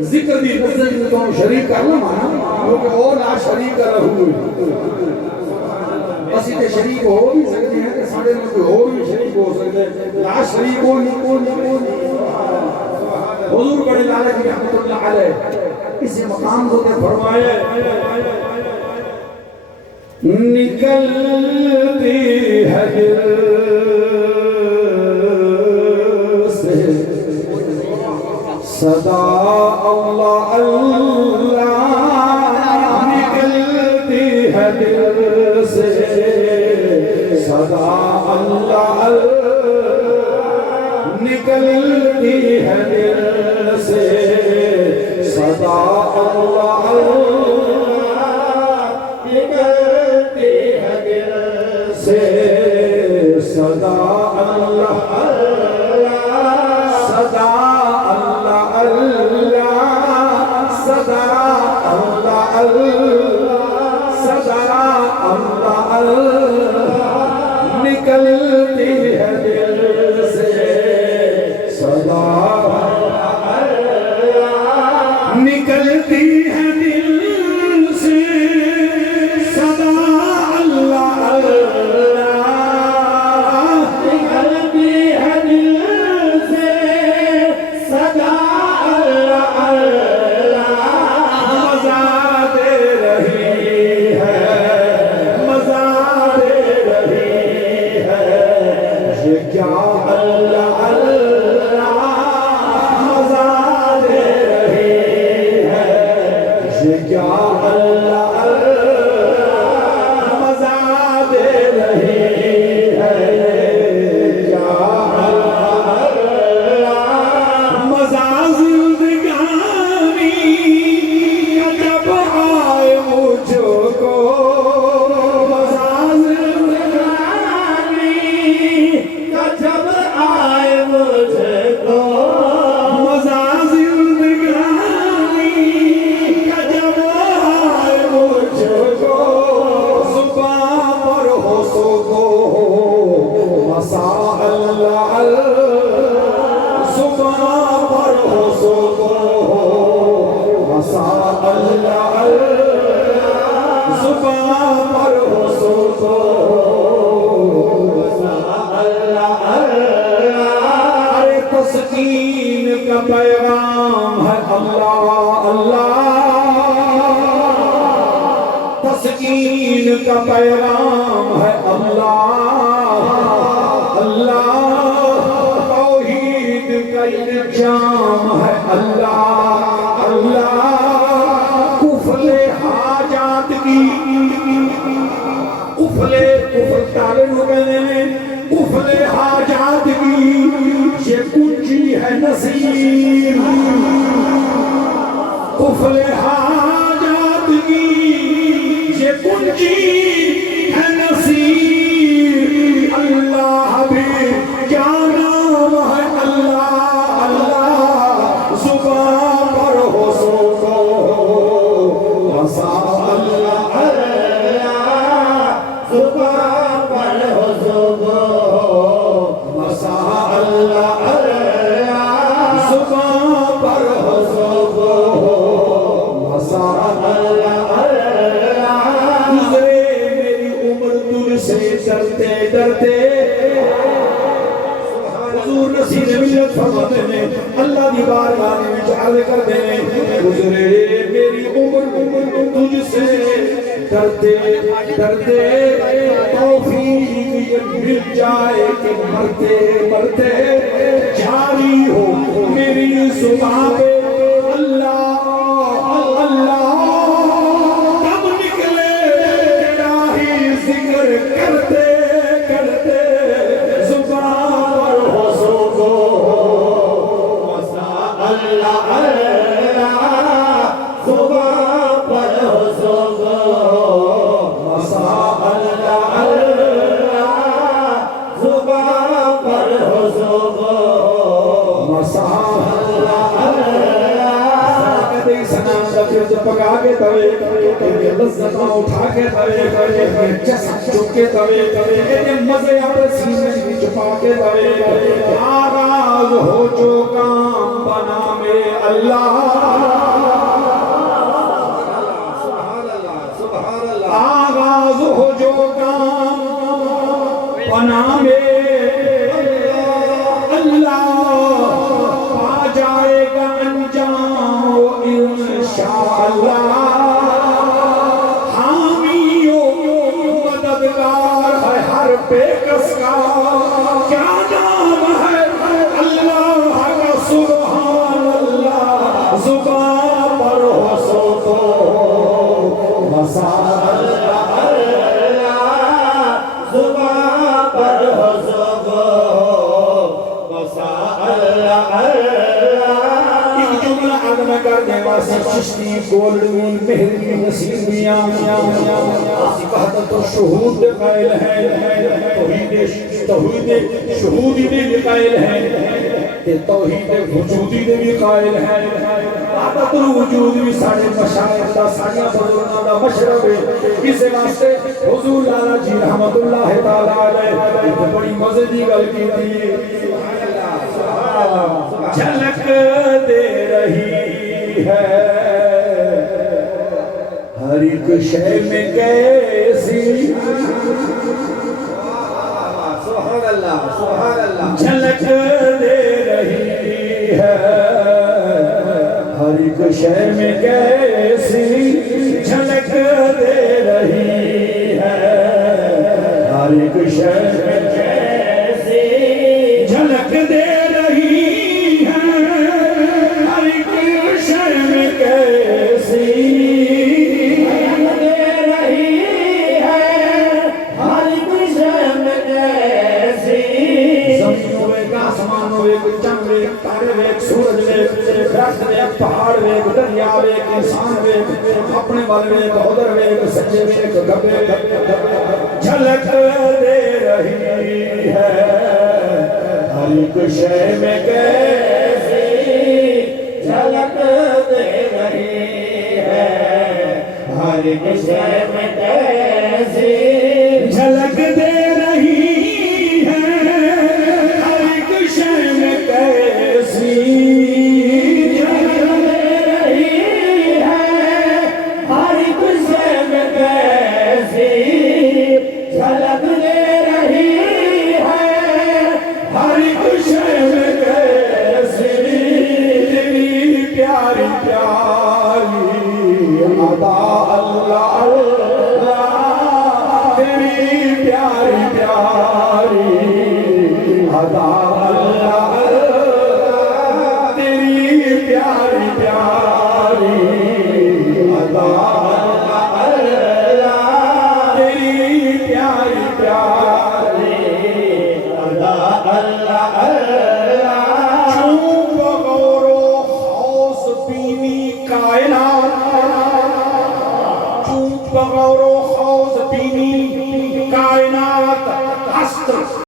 ذکر دی نظر میں تو شریک کرنا مانا کیونکہ اور لا شریک رہو اسی تے شریک ہو بھی سکتے ہیں کہ سارے میں کوئی اور بھی شریک ہو سکتے ہیں لا شریک ہو نہیں حضور بڑی لالہ کی رحمت اللہ علیہ اس مقام کو کہ فرمائے نکلتی ہے دل سے صدا اللہ اللہ نکلتی ہے دل سے صدا اللہ اللہ نکلتی ہے دل سے صدا اللہ نکلتی ہے دل سے صدا اللہ صدا اللہ صدا اللہ صدا اللہ نکلتی ہے دل سے صدا نکلتی ہے دل سے صدا اللہ نکلتی ہے دل سے صدا اللہ مزہ دے رہی ہے مزہ دے رہی ہے یہ کیا اللہ اللہ مزہ دے رہی ہے یہ کیا اللہ اللہ مزہ دے رہی ہے کیا اللہ مزہ زندگانی جب آئے مجھ کو مزہ زندگانی جب آئے مجھ کو مزہ زندگانی جب آئے مجھ کو زباں پر ہو سو کو مسا اللہ زباں پر ہو سو کو مسا اللہ زباں پر ہو سو کو مسا اللہ ارے تسکین کا پیغام ہے اللہ اللہ تسکین کا پیغام ہے اللہ اللہ توحید کا انجام ہے اللہ اللہ کفل حاجات کی کفل تعلیم ہو گئے ہیں کفل حاجات کی یہ کنجی ہے نصیب کفل حاجات کی یہ کنجی ہے نصیب اللہ بھی کیا نام ہے اللہ اللہ زباں پر ہو سو کو مسا اللہ زباں پر ہو سو کو مسا اللہ زباں پر ہو سو کو مسا اللہ گزرے میری عمر تجھ سے ڈرتے ڈرتے حضور نصیر ملت فرماتے ہیں اللہ دی بارگاہ میں چاہے کر دینے گزرے میری عمر تجھ سے ڈرتے ڈرتے توفیق یہ مل جائے کہ مرتے مرتے جاری ہو میری زبان پہ اللہ اللہ کب نکلے تیرا ہی ذکر کرتے کرتے زبان پر ہو سو کو مسا اللہ اللہ زبان پر ہو سو کو مسا اللہ اللہ زبان پر ہو سو کو مسا اللہ اللہ کہتے سنا شفیت پکا کے توے کہ لذت اٹھا کے توے جسد چک کے توے کہ مزے اپنے سینے میں چھپا کے توے آغاز ہو جو کام بنا میں اللہ نام اللہ پا جائے گا انجام انشاءاللہ حامی و مددگار ہے ہر بے کس کا کیا نام ہے اللہ کا سبحان اللہ زبان پر ہو سو تو مسائل زبان پر ہو سو ایک جملہ عدم کرنے واسے چشتی گولڈوین مہری نصیر میاں وحدت و شہود قائل ہے توحید شہودی دے قائل ہے توحید وجودی دے بھی قائل ہے وحدت الوجود بھی ساڑھے مشاہد دا ساڑھیاں بزرگاں دا مشرب ہے اس واسطے حضور لالا جی رحمت اللہ تعالیٰ علیہ بڑی مزدی گل کی تھی جھلک دے رہی ہے ہر ایک شے میں کیسی سبحان اللہ سبحان اللہ جھلک دے رہی ہے ہر ایک شے میں کیسی جھلک دے رہی ہے ہر ایک شے میں کیسی جھلک دے رہی ہے ہر ایک شے میں کیسی سورج ویک درخت ویک پہاڑ ویک دریا ویک انسان ویک اپنے وال ویک ادھر ویک سجے ویک گبے جھلک دے رہی ہے ہر ایک شے میں کیسی جھلک دے رہی ہے ہر ایک شے میں کیسی جھلک دے رہی ہے ہر ایک شے میں کیسی جھلک دے رہی ہے ہر ایک شے میں کیسی تیری پیاری پیاری ادا اللہ اللہ تیری پیاری پیاری ادا اللہ اللہ تیری پیاری پیاری ادا تیری پیاری پیاری ادا اللہ اللہ چون بغور و خوص بینی کائنات چون بغور و خوص بینی کائنات ہست